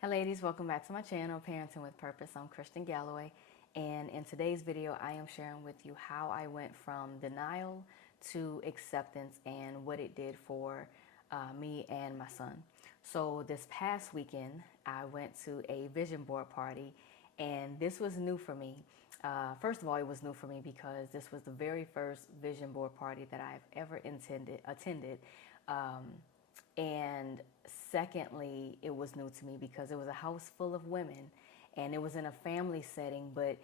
Hey ladies, welcome back to my channel, Parenting with Purpose. I'm Kristen Galloway, and in today's video, I am sharing with you how I went from denial to acceptance and what it did for me and my son. So this past weekend, I went to a vision board party, and this was new for me. First of all, it was new for me because this was the very first vision board party that I've ever attended. And secondly, it was new to me because it was a house full of women and it was in a family setting, but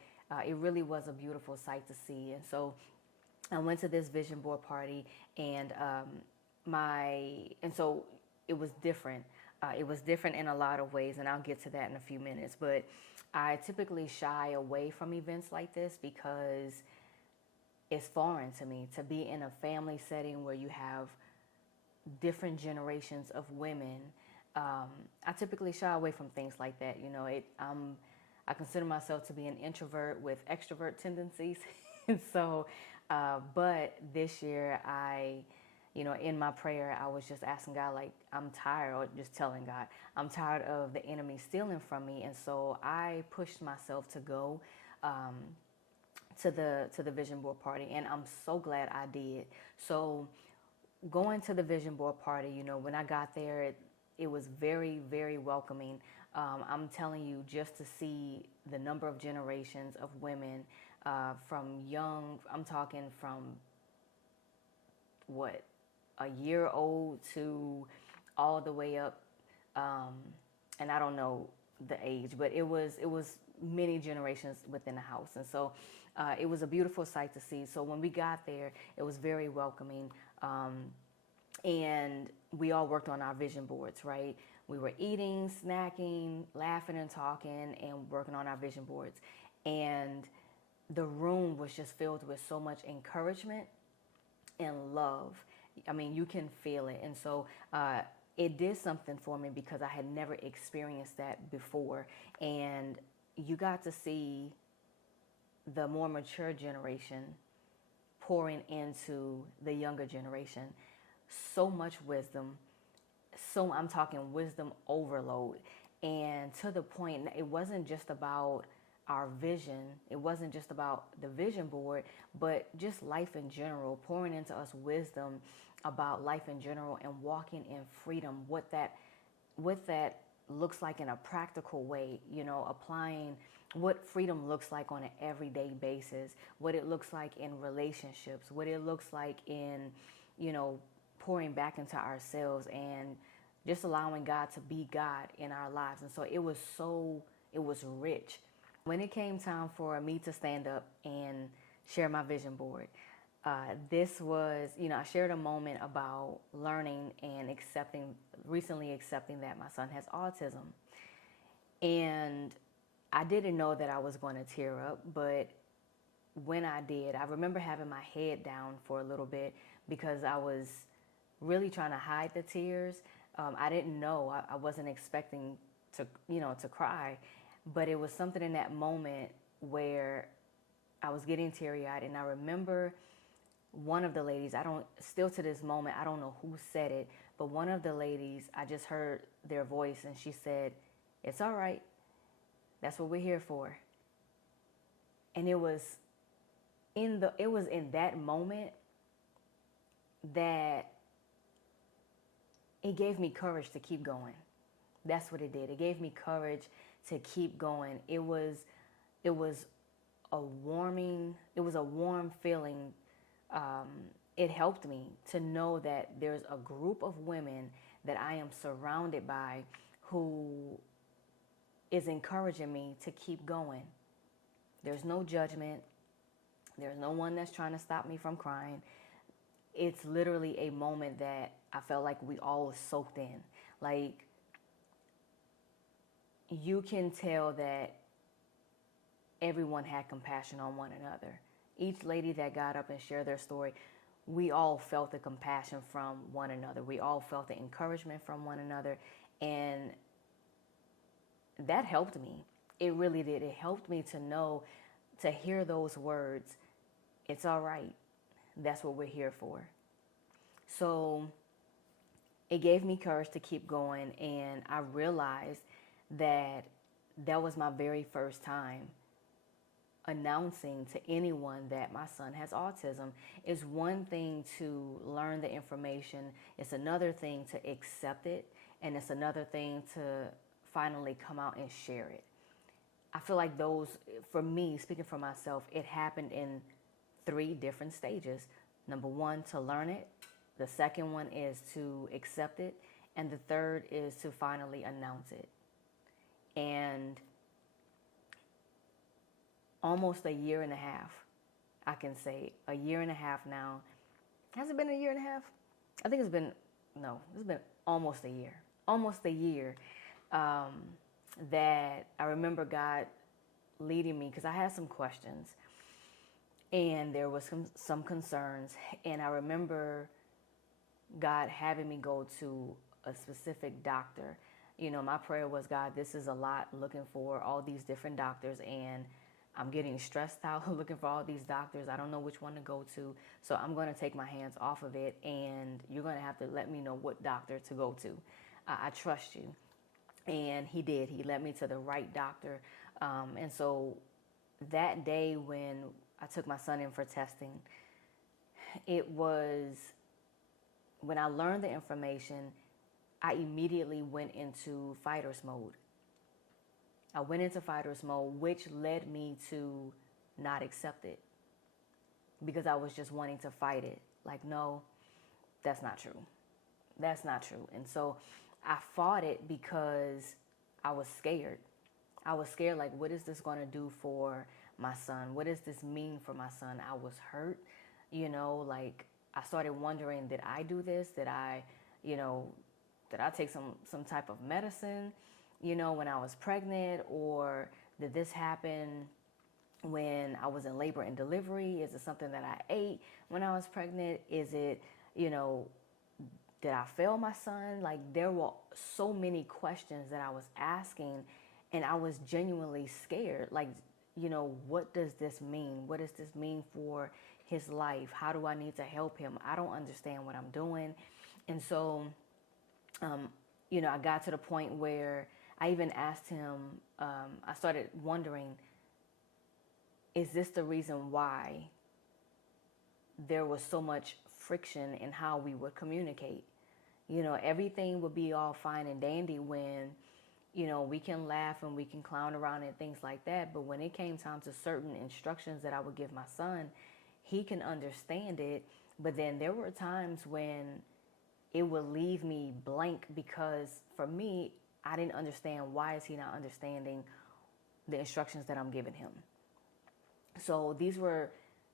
it really was a beautiful sight to see. And so I went to this vision board party, and so it was different. It was different in a lot of ways, and I'll get to that in a few minutes. But I typically shy away from events like this because it's foreign to me to be in a family setting where you have different generations of women. I typically shy away from things like that. I consider myself to be an introvert with extrovert tendencies. And so, but this year in my prayer, I was just asking God, like, I'm tired, or just telling God, I'm tired of the enemy stealing from me. And so I pushed myself to go to the vision board party, and I'm so glad I did. So going to the vision board party, when I got there, it was very, very welcoming. I'm telling you, just to see the number of generations of women from young, I'm talking from a year old to all the way up, and I don't know the age, but it was many generations within the house. And so it was a beautiful sight to see. So when we got there, it was very welcoming. And we all worked on our vision boards, right? We were eating, snacking, laughing and talking, and working on our vision boards. And the room was just filled with so much encouragement and love. I mean, you can feel it. And so it did something for me because I had never experienced that before. And you got to see the more mature generation pouring into the younger generation. So much wisdom. So I'm talking wisdom overload. And to the point, it wasn't just about our vision. It wasn't just about the vision board, but just life in general, pouring into us wisdom about life in general and walking in freedom, what that looks like in a practical way, applying what freedom looks like on an everyday basis, what it looks like in relationships, what it looks like in, pouring back into ourselves and just allowing God to be God in our lives. And so it was rich. When it came time for me to stand up and share my vision board, this was, I shared a moment about learning and recently accepting that my son has autism. And I didn't know that I was going to tear up, but when I did, I remember having my head down for a little bit because I was really trying to hide the tears. I didn't know. I wasn't expecting to cry, but it was something in that moment where I was getting teary-eyed. And I remember one of the ladies, still to this moment, I don't know who said it, but one of the ladies, I just heard their voice, and she said, "It's all right. That's what we're here for." And it was in that moment that it gave me courage to keep going. That's what it did. It gave me courage to keep going. It was a warm feeling. It helped me to know that there's a group of women that I am surrounded by who is encouraging me to keep going. There's no judgment. There's no one that's trying to stop me from crying. It's literally a moment that I felt like we all soaked in. Like, you can tell that everyone had compassion on one another. Each lady that got up and shared their story, we all felt the compassion from one another. We all felt the encouragement from one another. And that helped me. It really did. It helped me to hear those words. It's all right. That's what we're here for. So it gave me courage to keep going, and I realized that that was my very first time announcing to anyone that my son has autism. It's one thing to learn the information, it's another thing to accept it, and it's another thing to finally come out and share it. I feel like those, for me, speaking for myself, it happened in 3 different stages. Number 1, to learn it. The second one is to accept it. And the third is to finally announce it. And almost a year and a half, I can say, a year and a half now. Has it been a year and a half? I think it's been almost a year. Almost a year that I remember God leading me, because I had some questions and there was some concerns, and I remember God having me go to a specific doctor. You know, my prayer was, God, this is a lot, looking for all these different doctors, and I'm getting stressed out looking for all these doctors. I don't know which one to go to, so I'm going to take my hands off of it, and you're going to have to let me know what doctor to go to. I trust you. And he did. He led me to the right doctor. And so that day when I took my son in for testing, it was when I learned the information, I immediately went into fighter's mode. I went into fighter's mode, which led me to not accept it, because I was just wanting to fight it. Like, no, that's not true. That's not true. And so I fought it because I was scared. I was scared, like, what is this going to do for my son? What does this mean for my son? I was hurt, like I started wondering, did I do this? Did I take some type of medicine, when I was pregnant? Or did this happen when I was in labor and delivery? Is it something that I ate when I was pregnant? Is it, did I fail my son? Like, there were so many questions that I was asking, and I was genuinely scared. Like, what does this mean? What does this mean for his life? How do I need to help him? I don't understand what I'm doing. And so, I got to the point where I even asked him, I started wondering, is this the reason why there was so much friction in how we would communicate? Everything would be all fine and dandy when, we can laugh and we can clown around and things like that. But when it came time to certain instructions that I would give my son, he can understand it. But then there were times when it would leave me blank, because for me, I didn't understand, why is he not understanding the instructions that I'm giving him? So these were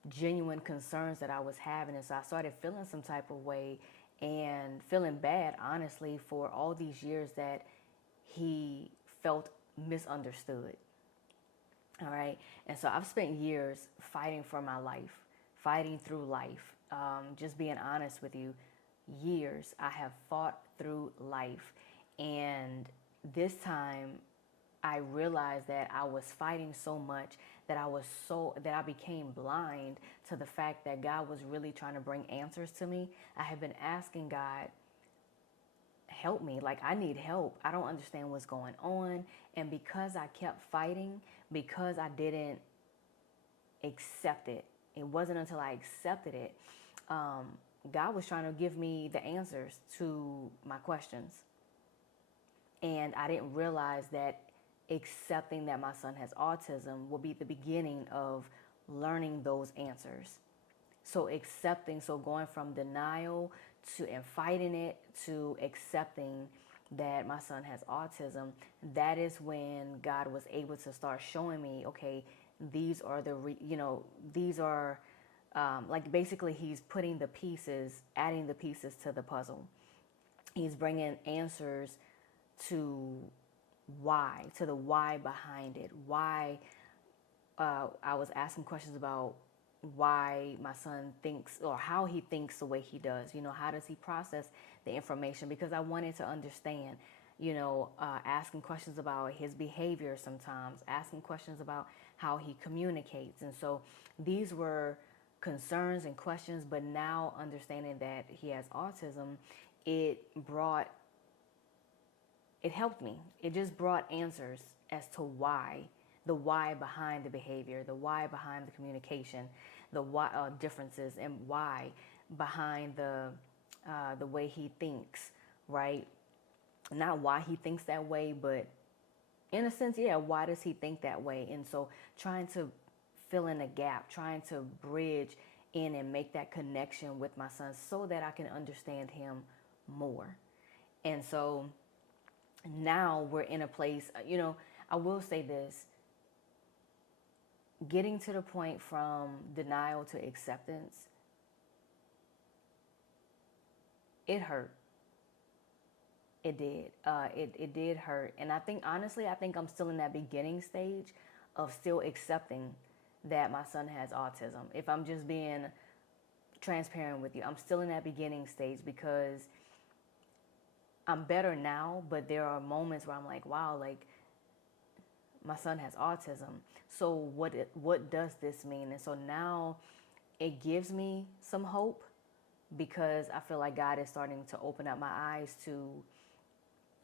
genuine concerns that I was having. And so I started feeling some type of way and feeling bad, honestly, for all these years that he felt misunderstood. All right. And so I've spent years fighting for my life, fighting through life. Just being honest with you, years I have fought through life. And this time I realized that I was fighting so much that I became blind to the fact that God was really trying to bring answers to me. I have been asking God, help me. Like, I need help. I don't understand what's going on. And because I kept fighting, because I didn't accept it, it wasn't until I accepted it, God was trying to give me the answers to my questions. And I didn't realize that accepting that my son has autism will be the beginning of learning those answers. So going from denial and fighting it to accepting that my son has autism, that is when God was able to start showing me, okay, these are like, basically he's putting the pieces, adding the pieces to the puzzle. He's bringing answers to the why behind it. Why, I was asking questions about why my son thinks, or how he thinks the way he does. How does he process the information? Because I wanted to understand, asking questions about his behavior sometimes, asking questions about how he communicates. And so these were concerns and questions, but now understanding that he has autism, it brought it helped me. It just brought answers as to why, the why behind the behavior, the why behind the communication, the why differences, and why behind the way he thinks, right? Not why he thinks that way, but in a sense, yeah, why does he think that way? And so trying to fill in a gap, trying to bridge in and make that connection with my son so that I can understand him more. And so now we're in a place, I will say this, getting to the point from denial to acceptance, it hurt. It did. It did hurt. And I think, honestly, I'm still in that beginning stage of still accepting that my son has autism. If I'm just being transparent with you, I'm still in that beginning stage because I'm better now, but there are moments where I'm like, wow, like my son has autism. So what does this mean? And so now it gives me some hope because I feel like God is starting to open up my eyes to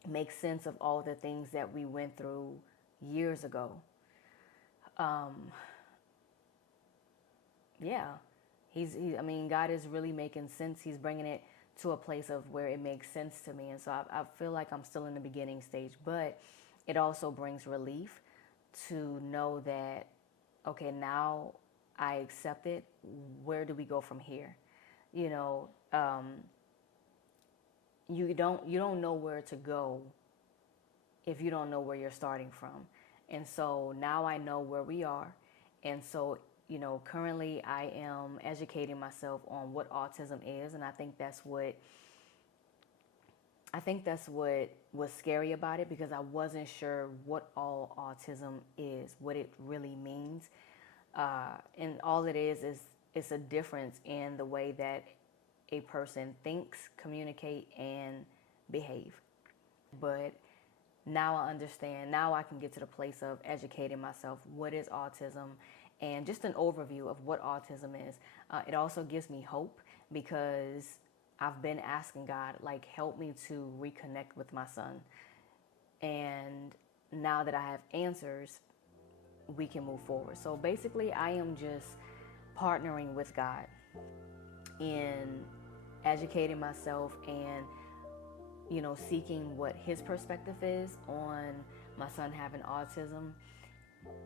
make sense of all the things that we went through years ago. God is really making sense. He's bringing it to a place of where it makes sense to me. And so I feel like I'm still in the beginning stage, but it also brings relief to know that, okay, now I accept it. Where do we go from here? You don't know where to go if you don't know where you're starting from. And so now I know where we are. And so, currently I am educating myself on what autism is. And I think that's what was scary about it, because I wasn't sure what all autism is, what it really means. And all it is it's a difference in the way that a person thinks, communicate, and behave. But now I understand. Now I can get to the place of educating myself. What is autism? And just an overview of what autism is. It also gives me hope because I've been asking God, like, help me to reconnect with my son. And now that I have answers, we can move forward. So basically, I am just partnering with God in educating myself and, seeking what his perspective is on my son having autism,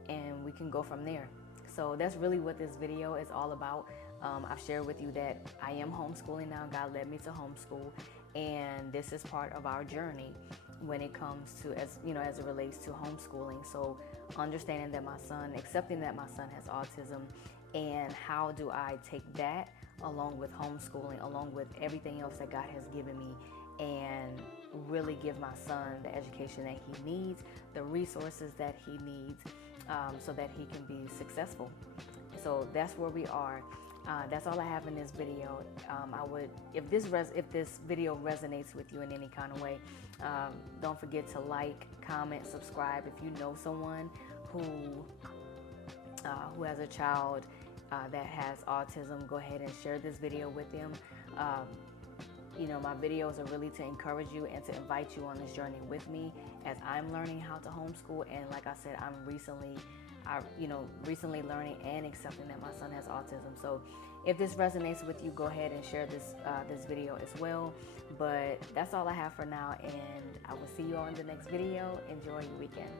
and we can go from there. So that's really what this video is all about. I've shared with you that I am homeschooling now. God led me to homeschool, and this is part of our journey when it comes to, as it relates to homeschooling. So understanding that accepting that my son has autism, and how do I take that along with homeschooling, along with everything else that God has given me, and really give my son the education that he needs, the resources that he needs, so that he can be successful. So that's where we are. That's all I have in this video. If this video resonates with you in any kind of way, don't forget to like, comment, subscribe. If you know someone who has a child that has autism, go ahead and share this video with them. My videos are really to encourage you and to invite you on this journey with me as I'm learning how to homeschool. And like I said, I'm recently learning and accepting that my son has autism. So if this resonates with you, go ahead and share this video as well. But that's all I have for now, and I will see you all in the next video. Enjoy your weekend.